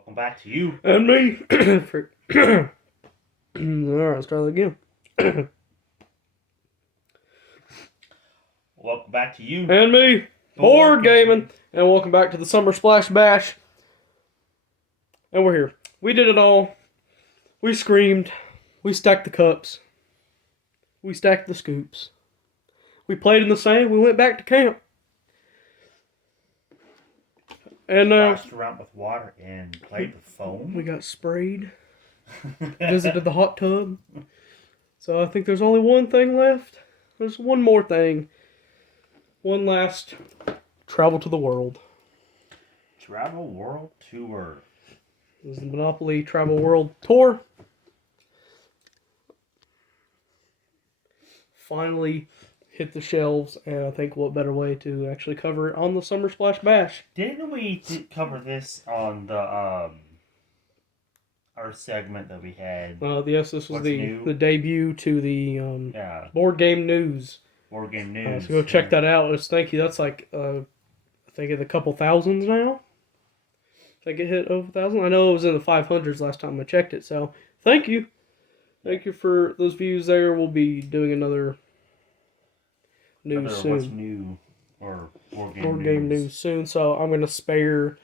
Welcome back to you. And me. Alright, let's try that again. Welcome back to you. And me. Board gaming. And welcome back to the Summer Splash Bash. And we're here. We did it all. We screamed. We stacked the cups. We stacked the scoops. We played in the sand. We went back to camp. And Washed around with water and played with foam. we got sprayed. Visited the hot tub. So I think there's only one thing left. There's one more thing. One last travel to the world. Travel World Tour. This is the Monopoly Travel World Tour. Finally hit the shelves, and I think what better way to actually cover it on the Summer Splash Bash. Didn't we cover this on the our segment that we had? Yes, this was the debut to the board game news. Board game news. So go check that out. Thank you. That's like I think it's a couple thousands now. I think it hit over 1,000. I know it was in the 500s last time I checked it. So thank you. Thank you for those views there. We'll be doing another news soon. What's new or board game news soon. So I'm going to spare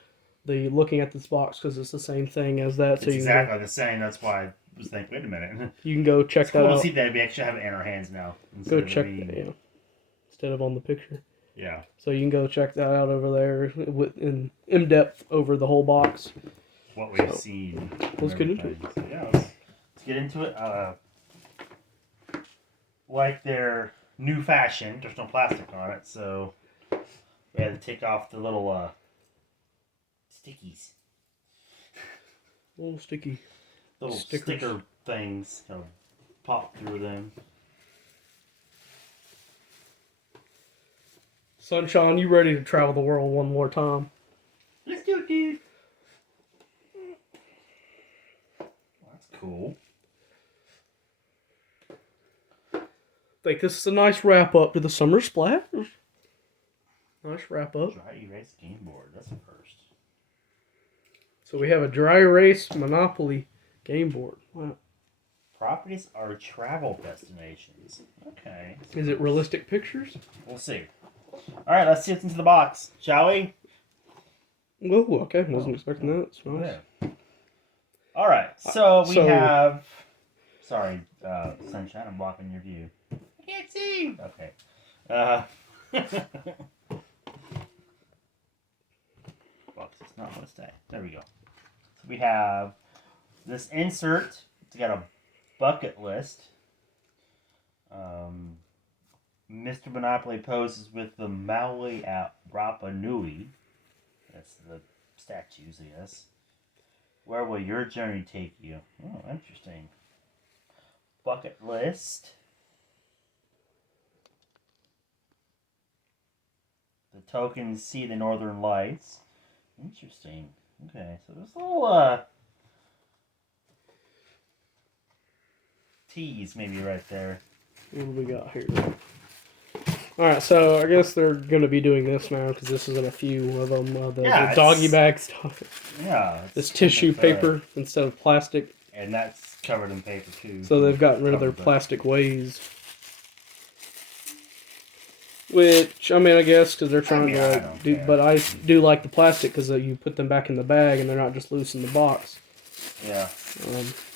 the looking at this box because it's the same thing as that. It's exactly the same. That's why I was thinking, wait a minute. You can go check that out. It's cool to see that we actually have it in our hands now. Go check that, yeah. Instead of on the picture. Yeah. So you can go check that out over there in depth over the whole box. What we've seen. Let's get into it. So yeah, let's get into it. Like their new fashion, there's no plastic on it, so we had to take off the little stickies. Little sticky. Little sticker things. Pop through them. Sunshine, you ready to travel the world one more time? Let's do it, dude. That's cool. I think this is a nice wrap up to the Summer Splash. Nice wrap up. Dry erase game board. That's a first. So we have a dry erase Monopoly game board. Wow. Properties are travel destinations. Okay. Is it realistic pictures? We'll see. Alright, let's see what's into the box, shall we? Oh, okay. Wasn't expecting that. That's nice. Yeah. Alright, so we have... Sorry, Sunshine, I'm blocking your view. I can't see! Okay. Box is not going to stay. There we go. So we have this insert. It's got a bucket list. Mr. Monopoly poses with the Maui at Rapa Nui. That's the statues, I guess. Where will your journey take you? Oh, interesting. Bucket list. The tokens see the northern lights. Interesting. Okay, so there's a little tease maybe right there. What do we got here? Alright, so I guess they're going to be doing this now because this is in a few of them. The doggy bag stuff. Yeah. This tissue paper instead of plastic. And that's covered in paper too. So they've gotten rid of their plastic ways. Which, I mean, I guess because they're trying to do. But I do like the plastic because you put them back in the bag and they're not just loose in the box. Yeah.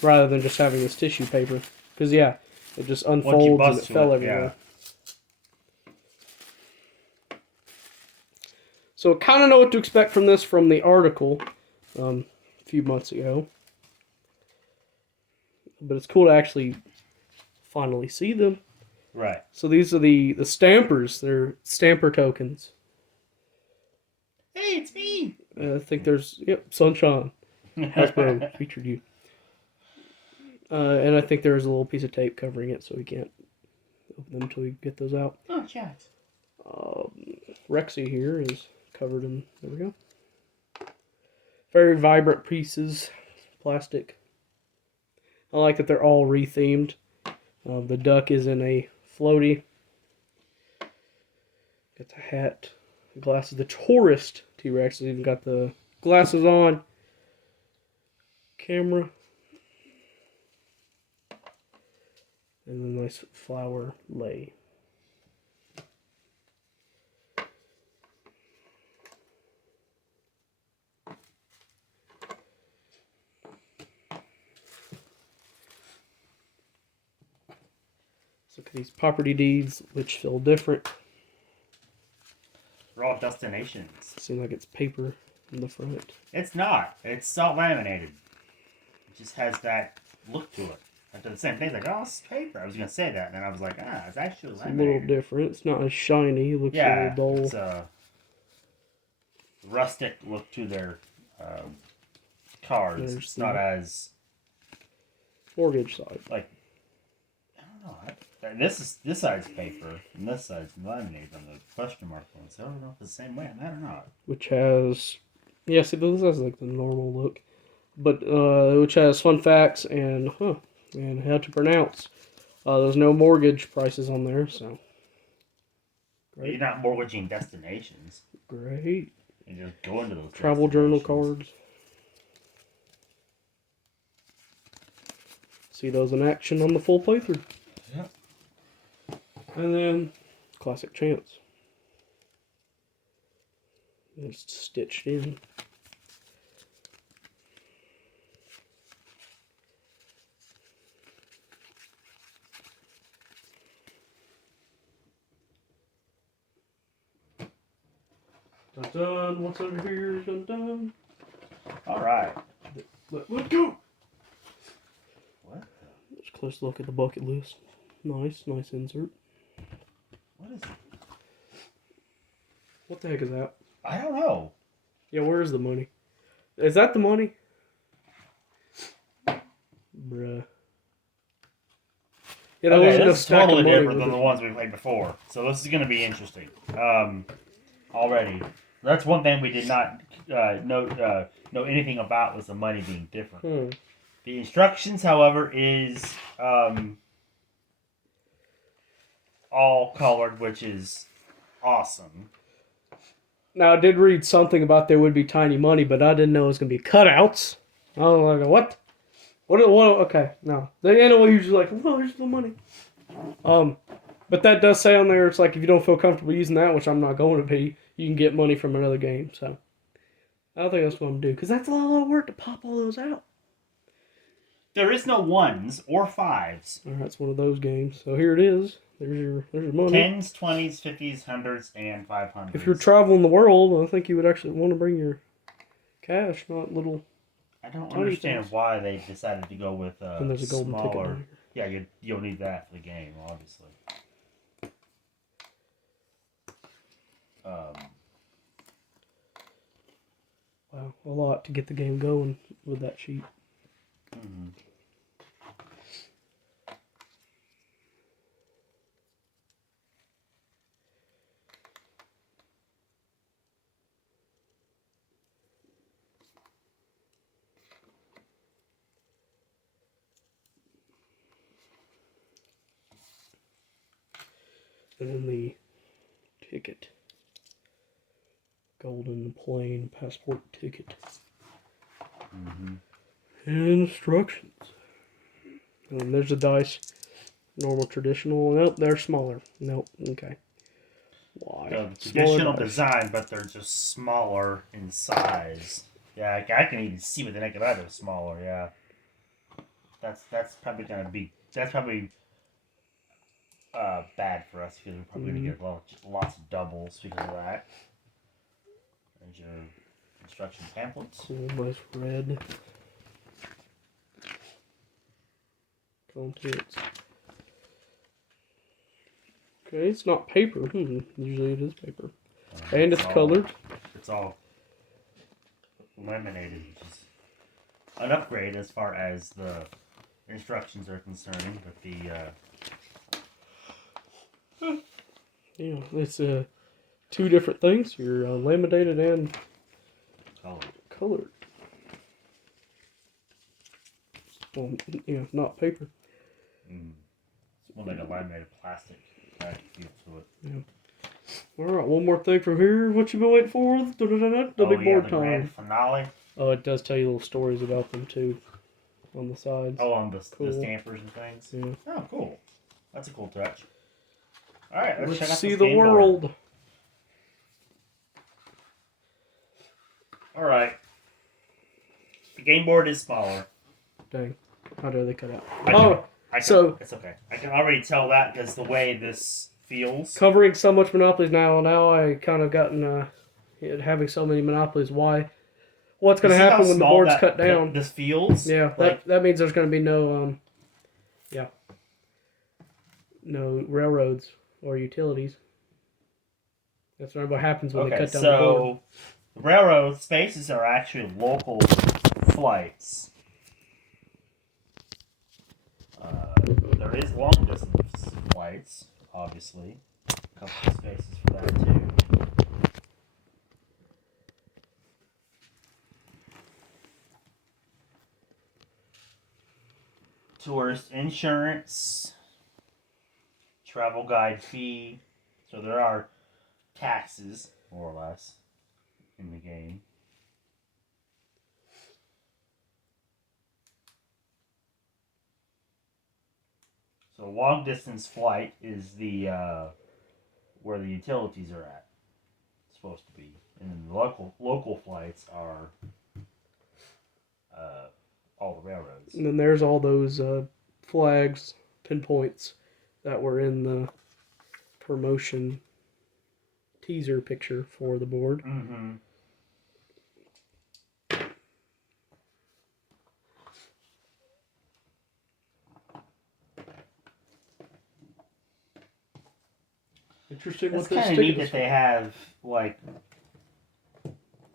Rather than just having this tissue paper. Because, yeah, it just unfolds and it fell everywhere. Yeah. So I kind of know what to expect from this from the article a few months ago. But it's cool to actually finally see them. Right. So these are the stampers. They're stamper tokens. Hey, it's me! I think there's... Yep, Sunshine. Hasbro featured you. And I think there is a little piece of tape covering it, so we can't open them until we get those out. Oh, chat. Rexy here is covered in... There we go. Very vibrant pieces. Plastic. I like that they're all rethemed. The duck is in a floaty. Got the hat, the glasses. The tourist T-Rex has even got the glasses on. camera. And a nice flower lay. Let's look at these property deeds, which feel different. They're all destinations. Seems like it's paper in the front. It's not. It's salt laminated. It just has that look to it. I did the same thing. Like, oh, it's paper. I was gonna say that, and then I was like, it's actually It's laminated. a little different. It's not as shiny. It looks a little dull. It's a rustic look to their cards. It's not as mortgage side. Like, I don't know. This side's paper, and this side's laminated on the question mark one. So I don't know if it's the same way on that or not. Which has, yeah, see, this has like the normal look, but which has fun facts and how to pronounce. There's no mortgage prices on there, so. Great. You're not mortgaging destinations. Great. You just go into those travel journal cards. See those in action on the full playthrough. Yep. And then classic chance. It's stitched in. Dun dun, what's over here? Dun dun. Alright. Let's go! What? Let's a close look at the bucket list. Nice insert. What is it? What the heck is that? I don't know. Yeah, where is the money? Is that the money? Bruh. Yeah, okay, this is totally different than the ones we played before. So this is going to be interesting. Already. That's one thing we did not know anything about was the money being different. The instructions, however, is all colored, which is awesome. Now, I did read something about there would be tiny money, but I didn't know it was going to be cutouts. I was like, what? What? Okay, no. The animal usually like, well, here's the money. But that does say on there, it's like if you don't feel comfortable using that, which I'm not going to be, you can get money from another game. So I don't think that's what I'm going to do, because that's a lot of work to pop all those out. There is no 1s or 5s. All right, it's one of those games. So here it is. There's your money. 10s, 20s, 50s, 100s, and 500s. If you're traveling the world, I think you would actually want to bring your cash, not little. I don't understand why they decided to go with and there's a golden smaller. ticket down here. Yeah, you'll need that for the game, obviously. Wow, a lot to get the game going with that sheet. Mm-hmm. And then the ticket. Golden plain passport ticket. Mm-hmm. And instructions. And there's the dice. Normal, traditional. Nope, they're smaller. Nope, okay. Why? The traditional design, but they're just smaller in size. Yeah, I can even see with the naked eye they're smaller, yeah. That's probably going to be... That's probably... bad for us because we're probably going to get lots of doubles because of that. There's your instruction pamphlets. Cool, nice red. Contents. Okay, it's not paper. Usually it is paper. And it's colored. It's all laminated, which is an upgrade as far as the instructions are concerned, but the... Yeah, it's two different things. You're laminated and colored. Well, yeah, not paper. It's more like a laminated plastic feel to it. Yeah. All right, one more thing from here. What you been waiting for? The big board time. Grand finale. Oh, it does tell you little stories about them too. on the sides. Oh, on the Cool. stampers and things. Yeah. Oh, cool. That's a cool touch. All right, let's check Let's out see this the game board. world. All right. The game board is smaller. Dang. How do they cut out? So it's okay. I can already tell that because the way this feels. Covering so much Monopolies now I kind of gotten having so many Monopolies. What's going to happen when the board's cut down? This feels. Yeah, like, that means there's going to be no no railroads or utilities. That's what happens when they cut down the board. So railroad spaces are actually local flights. There is long distance flights, obviously. A couple of spaces for that too. Tourist insurance, travel guide fee. So there are taxes, more or less, in the game. So long distance flight is the where the utilities are at. It's supposed to be, and then the local flights are all the railroads. And then there's all those flags, pinpoints that were in the promotion teaser picture for the board. Mm-hmm. Interesting. It's kind of neat that they have like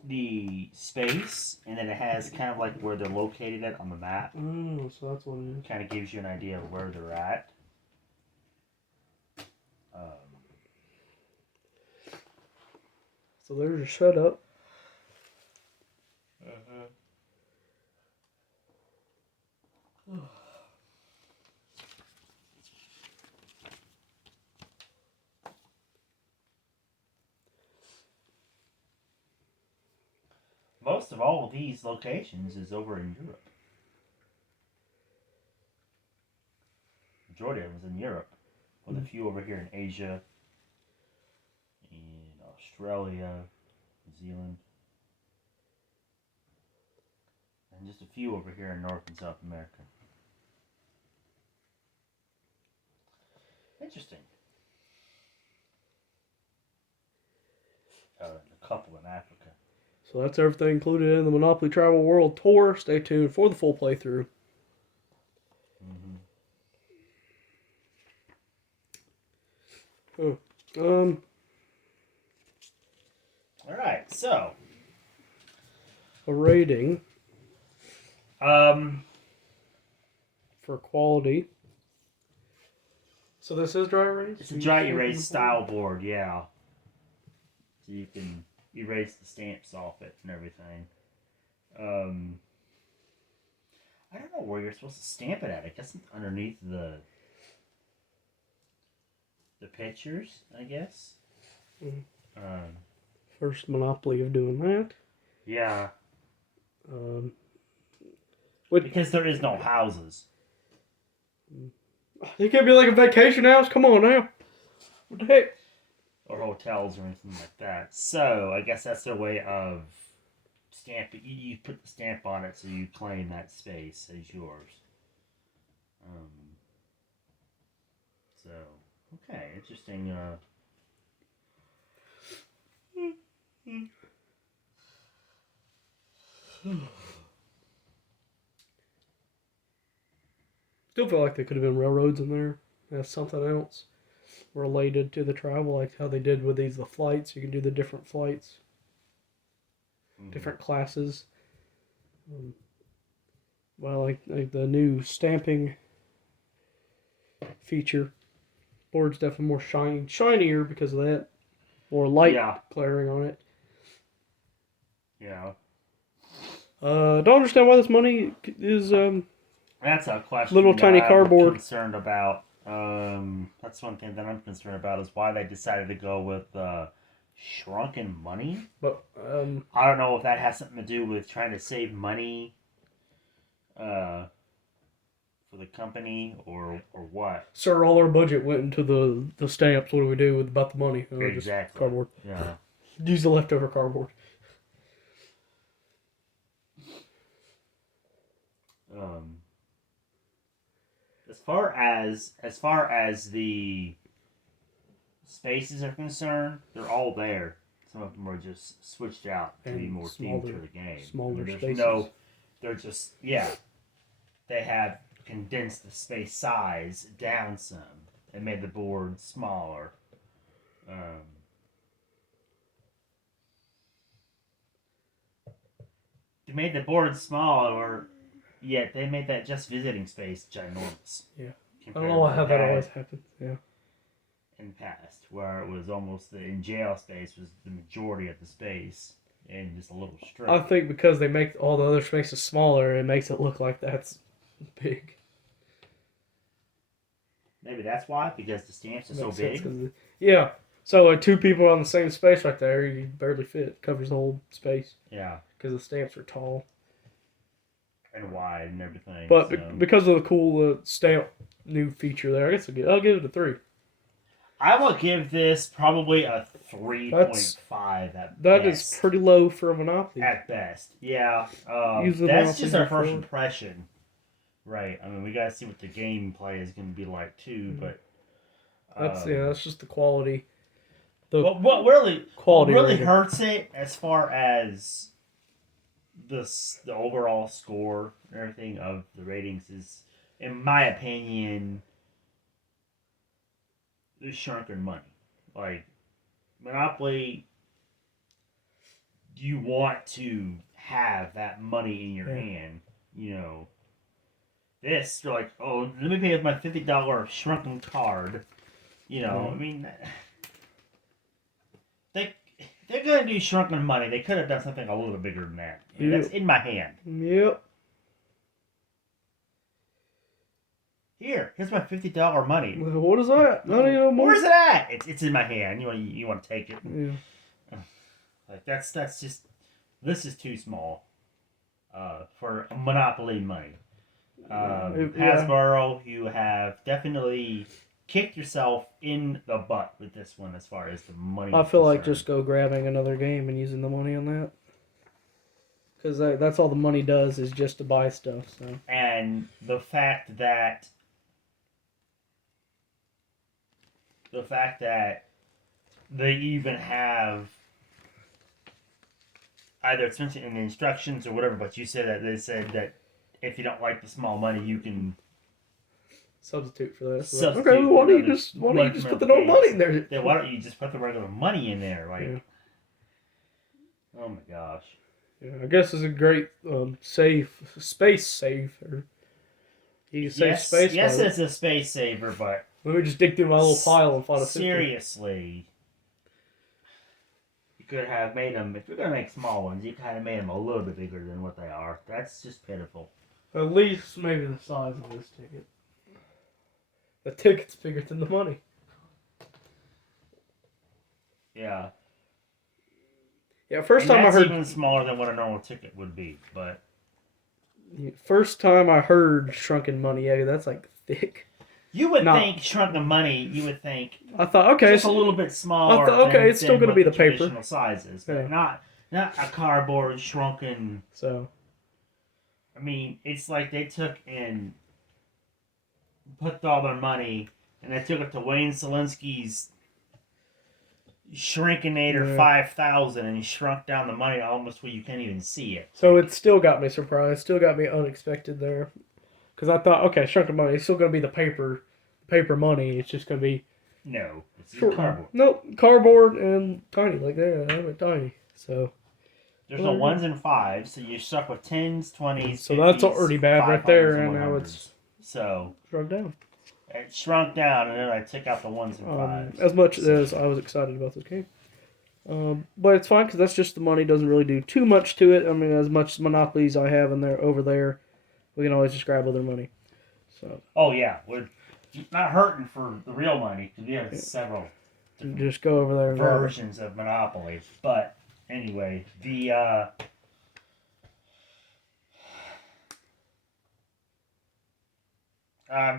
the space, and then it has kind of like where they're located at on the map. Oh, so that's what it is. Kind of gives you an idea of where they're at. So there's your setup. Most of all of these locations is over in Europe. Majority of them is in Europe, with a few over here in Asia, in Australia, New Zealand, and just a few over here in North and South America. Interesting. And a couple in Africa. So that's everything included in the Monopoly Travel World Tour. Stay tuned for the full playthrough. All right, so a rating for quality. So this is dry erase? It's a dry erase style board, yeah. So you can erase the stamps off it and everything. I don't know where you're supposed to stamp it at. I guess it's underneath the pictures, I guess. First Monopoly of doing that. Yeah. Because there is no houses. It can't be like a vacation house. Come on now. What the heck? Or hotels or anything like that. So I guess that's their way of stamping. You put the stamp on it, so you claim that space as yours. So okay, interesting. Still feel like there could have been railroads in there. That's something else related to the travel, like how they did with the flights. You can do the different flights, different classes. Like the new stamping feature. Board's definitely more shinier because of that. More light glaring on it. Yeah. Don't understand why this money is That's a question. Little tiny cardboard. Concerned about. That's one thing that I'm concerned about is why they decided to go with shrunken money. But I don't know if that has something to do with trying to save money. for the company or what? Sir, all our budget went into the stamps. What do we do with about the money? Oh, just Exactly. cardboard. Yeah. Use the leftover cardboard. Um, as far as the spaces are concerned, they're all there. Some of them are just switched out to be And more themed to the game. smaller there's spaces. they're just they have condensed the space size down some and made the board smaller. Um, they made the board smaller, yet they made that just visiting space ginormous. Yeah. I don't know how that always happens. Yeah. In the past, where it was almost the in jail space was the majority of the space and just a little strip. I think because they make all the other spaces smaller, it makes it look like that's big. Maybe that's why, because the stamps are so big. Yeah. So two people on the same space right there, you barely fit. Covers the whole space. Yeah. Because the stamps are tall. And wide and everything. But so. Because of the cool stamp new feature there, I guess I'll give it a 3. I will give this probably a 3.5 at That best. is pretty low for a Monopoly. At best, yeah. That's just our first impression. Right. I mean, we gotta see what the gameplay is going to be like too, but... that's just the quality. What really hurts it as far as the overall score and everything of the ratings is, in my opinion, the shrunken money. Like, Monopoly, you want to have that money in your hand, you know. This, you're like, oh, let me pay with my $50 shrunken card. You know, I mean, they're gonna do shrunken money. They could have done something a little bigger than that. I mean, that's in my hand. Yep. Here's my $50 money. What is that? Not even more. Where's it at? It's in my hand. You want to take it? Yeah. Like that's just, this is too small for Monopoly money. Hasbro, you have definitely kicked yourself in the butt with this one as far as the money. I feel like just go grabbing another game and using the money on that. Because that's all the money does is just to buy stuff. So. And the fact that they even have either it's mentioned in the instructions or whatever, but you said that they said that if you don't like the small money, you can substitute for that. Substitute okay, well, why don't you just put the normal money in there? Then why don't you just put the regular money in there? Like, oh my gosh. Yeah, I guess it's a great space saver. You can save space. Yes, it's a space saver, but let me just dig through my little pile and find a 50. Seriously. You could have made them, if you're going to make small ones, you kind of made them a little bit bigger than what they are. That's just pitiful. At least maybe the size of this ticket. The ticket's bigger than the money. Yeah. Yeah, first time I heard... even smaller than what a normal ticket would be, but... First time I heard shrunken money, yeah, that's like thick. You would think shrunken money, you would think... I thought, okay... Just a little bit smaller it's still going to be the paper. Traditional sizes, but not a cardboard shrunken... So... I mean, it's like they took and put all their money, and they took it to Wayne Selinsky's Shrinkinator 5000, and he shrunk down the money almost where you can't even see it. So it still got me surprised. Still got me unexpected there. Because I thought, okay, shrunken money, it's still going to be the paper money. It's just going to be... No, it's cardboard. Nope, cardboard and tiny, like that, tiny. So... There's no 1s and 5s, so you're stuck with 10s, 20s, so 50s, that's already bad right there, and now it's shrunk down. It shrunk down, and then I took out the 1s and 5s. As much as I was excited about this game. But it's fine, because that's just the money. Doesn't really do too much to it. I mean, as much monopolies I have in there over there, we can always just grab other money. So. Oh, yeah. We're not hurting for the real money, because we have several just go over there and versions of Monopoly, but... Anyway, I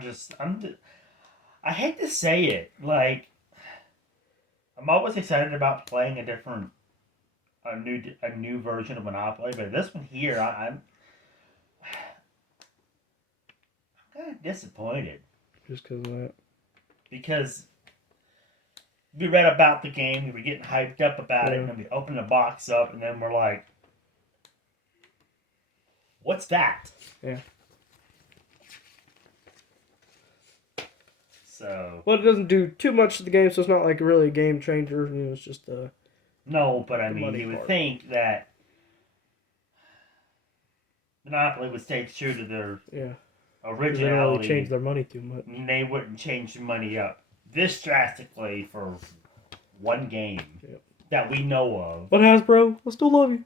hate to say it. Like, I'm always excited about playing a new version of Monopoly, but this one here, I'm kind of disappointed Just because of that. because we read about the game, we were getting hyped up about it, Yeah. and then we open the box up, and then we're like, "What's that?" Yeah. So Well, it doesn't do too much to the game, so it's not like really a game changer. You know, it's just no, but I the mean, money you would part. think that Monopoly would stay true to their Yeah. Because they don't really change originality. their money too much. And they wouldn't change the money up this drastically for one game Yep. that we know of. But Hasbro, I still love you.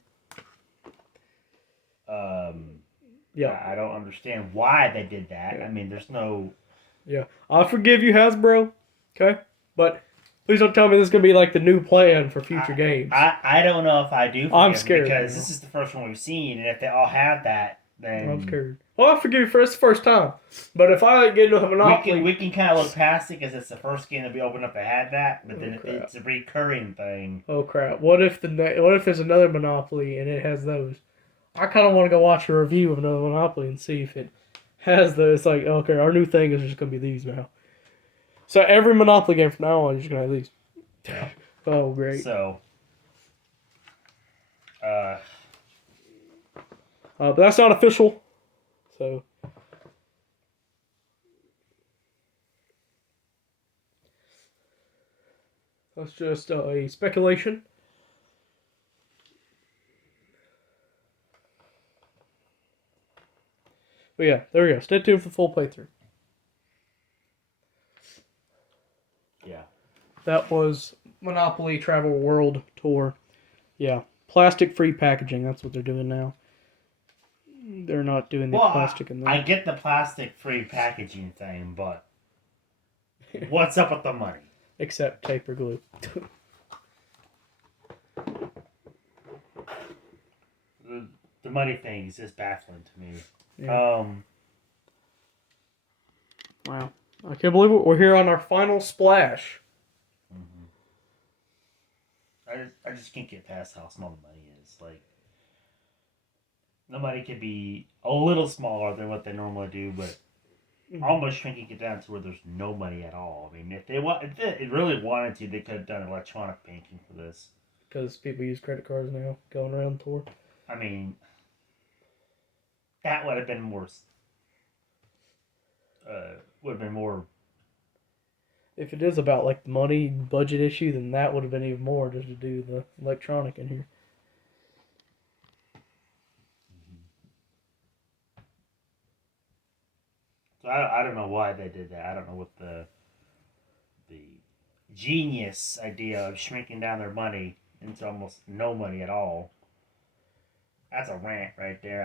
Yeah. I don't understand why they did that. Yeah. I mean, there's no. Yeah. I'll forgive you, Hasbro. Okay? But please don't tell me this is going to be like the new plan for future games. I don't know if I do. I'm scared because now. this is the first one we've seen, and if they all have that, then I'm scared. Well, I'll forgive you for this first time. But if I get into a Monopoly... we can kind of look past it because it's the first game that we opened up that had that, but then crap. it's a recurring thing. Oh, crap. What if there's another Monopoly and it has those? I kind of want to go watch a review of another Monopoly and see if it has those. It's like, okay, our new thing is just going to be these now. So every Monopoly game from now on, you're just going to have these. Yeah. Oh, great. So, but that's not official. So. That's just a speculation. But yeah, there we go. Stay tuned for the full playthrough. yeah. That was Monopoly Travel World Tour. Yeah. Plastic-free packaging. That's what they're doing now. They're not doing the plastic in there. I get the plastic-free packaging thing, but what's up with the money? Except tape or glue. The money thing is just baffling to me. Yeah. Wow. I can't believe it. We're here on our final splash. I just can't get past how small the money is. Like, the money could be a little smaller than what they normally do, but almost shrinking it down to where there's no money at all. I mean, if they really wanted to, they could have done electronic banking for this. Because people use credit cards now going around the tour. I mean, that would have been more. Would have been more. If it is about like the money budget issue, then that would have been even more just to do the electronic in here. So I don't know why they did that. I don't know what the genius idea of shrinking down their money into almost no money at all. That's a rant right there.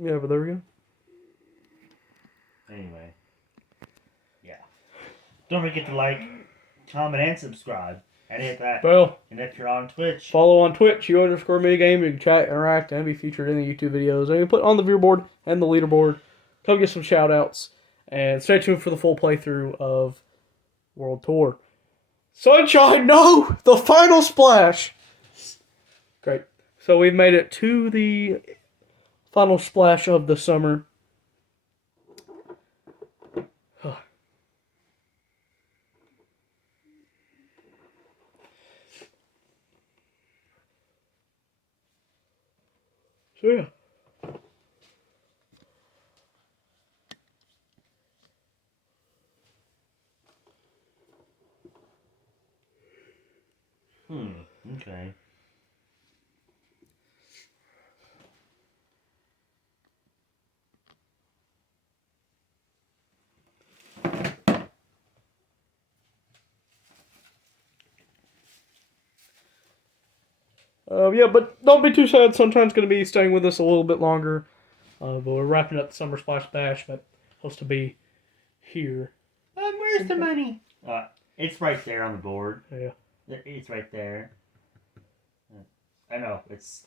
Yeah, but there we go. Anyway. Yeah. Don't forget to like, comment, and subscribe. And hit that. Well, And if you're on Twitch, follow on Twitch, U_minigame. You can chat, interact, and be featured in the YouTube videos. And you can put on the viewer board and the leaderboard. Come get some shout outs. And stay tuned for the full playthrough of World Tour. Sunshine, no! The final splash! Great. So we've made it to the final splash of the summer. So yeah. okay. Yeah, but don't be too sad. Sunshine's going to be staying with us a little bit longer. But we're wrapping up the Summer Splash Bash, but supposed to be here. Where's the money? It's right there on the board. Yeah. It's right there. I know it's.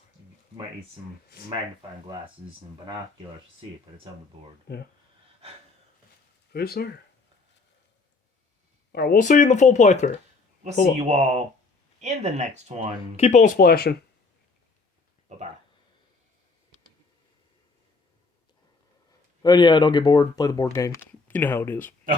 You might need some magnifying glasses and binoculars to see it, but it's on the board. Yeah. Yes, sir. All right, we'll see you in the full playthrough. We'll Hold see on. you all in the next one. Keep on splashing. Bye-bye. And yeah, don't get bored. Play the board game. You know how it is.